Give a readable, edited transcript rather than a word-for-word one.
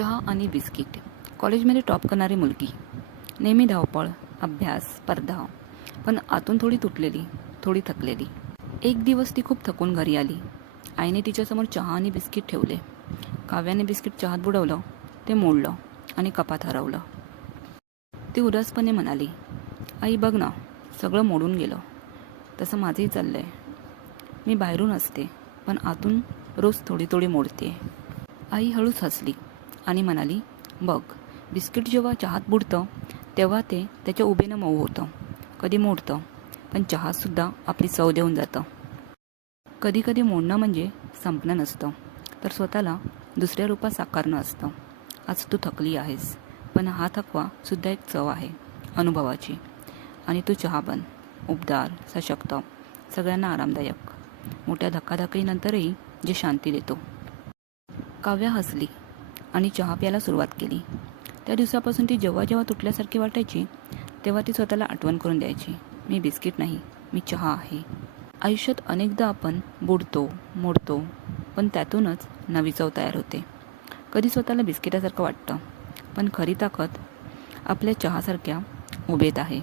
चहा आणि बिस्किट. कॉलेजमध्ये टॉप करणारी मुलगी. नेहमी धावपळ, अभ्यास, स्पर्धा. पण आतून थोडी तुटलेली, थोडी थकलेली. एक दिवस ती खूप थकून घरी आली. आईने तिच्यासमोर चहा आणि बिस्किट ठेवले. काव्याने बिस्किट चहात बुडवलं, ते मोडलं आणि कपात हरवलं. ती उदासपणे म्हणाली, आई बघ ना, सगळं मोडून गेलं. तसं माझंही चाललंय. मी बाहेरून असते, पण आतून रोज थोडी थोडी मोडते. आई हळूच हसली आणि म्हणाली, बघ, बिस्किट जेव्हा चहात बुडतं तेव्हा ते त्याच्या उभेनं मऊ होतं. कधी मोडतं, पण चहासुद्धा आपली चव देऊन जातं. कधी कधी मोडणं म्हणजे संपणं नसतं, तर स्वतःला दुसऱ्या रूपात साकारणं असतं. आज तू थकली आहेस, पण हा थकवा सुद्धा एक चव आहे अनुभवाची. आणि तू चहा बन, उबदार, सशक्त, सगळ्यांना आरामदायक, मोठ्या धक्काधक्कीनंतरही जे शांती देतो. काव्या हसली आणि चहा प्यायला सुरुवात केली. त्या दिवसापासून ती जेव्हा जेव्हा तुटल्यासारखी वाटायची तेव्हा ती स्वतःला आठवण करून द्यायची, मी बिस्किट नाही, मी चहा आहे. आयुष्यात अनेकदा आपण बुडतो, मोडतो, पण त्यातूनच नवी चव तयार होते. कधी स्वतःला बिस्किटासारखं वाटतं, पण खरी ताकद आपल्या चहासारख्या उभेत आहे.